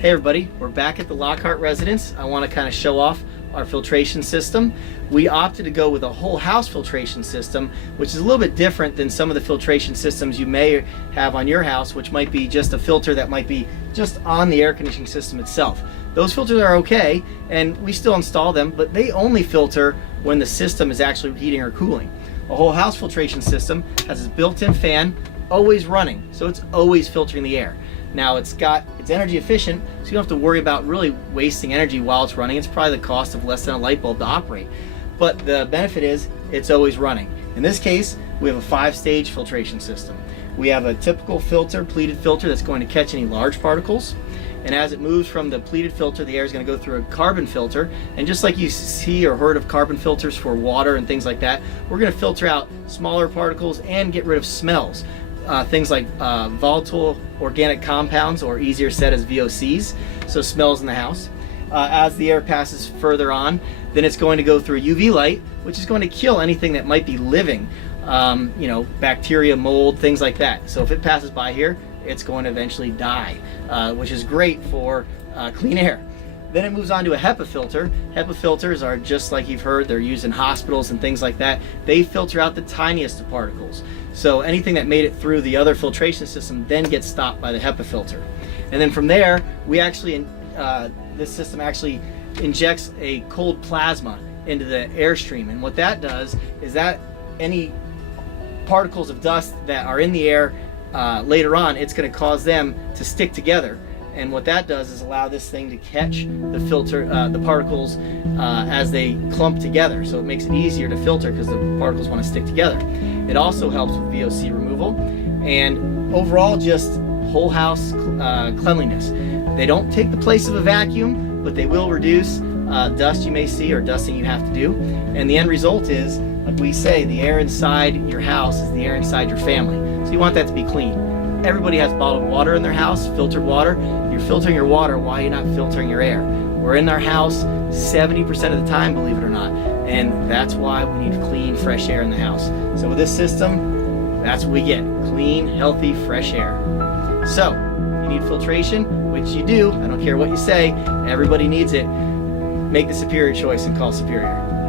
Hey everybody, we're back at the Lockhart residence. I want to kind of show off our filtration system. We opted to go with a whole house filtration system, which is a little bit different than some of the filtration systems you may have on your house, which might be just a filter that might be just on the air conditioning system itself. Those filters are okay, and we still install them, but they only filter when the system is actually heating or cooling. A whole house filtration system has this built-in fan, always running, so it's always filtering the air. Now it's energy efficient, so you don't have to worry about really wasting energy while it's running. It's probably the cost of less than a light bulb to operate. But the benefit is it's always running. In this case, we have a 5-stage filtration system. We have a typical filter, pleated filter, that's going to catch any large particles. And as it moves from the pleated filter, the air is going to go through a carbon filter. And just like you see or heard of carbon filters for water and things like that, we're going to filter out smaller particles and get rid of smells. Things like volatile organic compounds, or easier said as VOCs, so smells in the house. As the air passes further on, then it's going to go through a UV light, which is going to kill anything that might be living, bacteria, mold, things like that. So if it passes by here, it's going to eventually die, which is great for clean air. Then it moves on to a HEPA filter. HEPA filters are just like you've heard, they're used in hospitals and things like that. They filter out the tiniest of particles. So anything that made it through the other filtration system then gets stopped by the HEPA filter. And then from there, we actually, this system actually injects a cold plasma into the airstream. And what that does is that any particles of dust that are in the air later on, it's going to cause them to stick together. And what that does is allow this thing to catch the particles as they clump together. So it makes it easier to filter because the particles want to stick together. It also helps with VOC removal and overall just whole house cleanliness. They don't take the place of a vacuum, but they will reduce dust you may see or dusting you have to do. And the end result is, like we say, the air inside your house is the air inside your family. So you want that to be clean. Everybody has bottled water in their house, filtered water. You're filtering your water, why are you not filtering your air? We're in our house 70% of the time, believe it or not, and that's why we need clean, fresh air in the house. So with this system, that's what we get, clean, healthy, fresh air. So, you need filtration, which you do, I don't care what you say, everybody needs it. Make the superior choice and call Superior.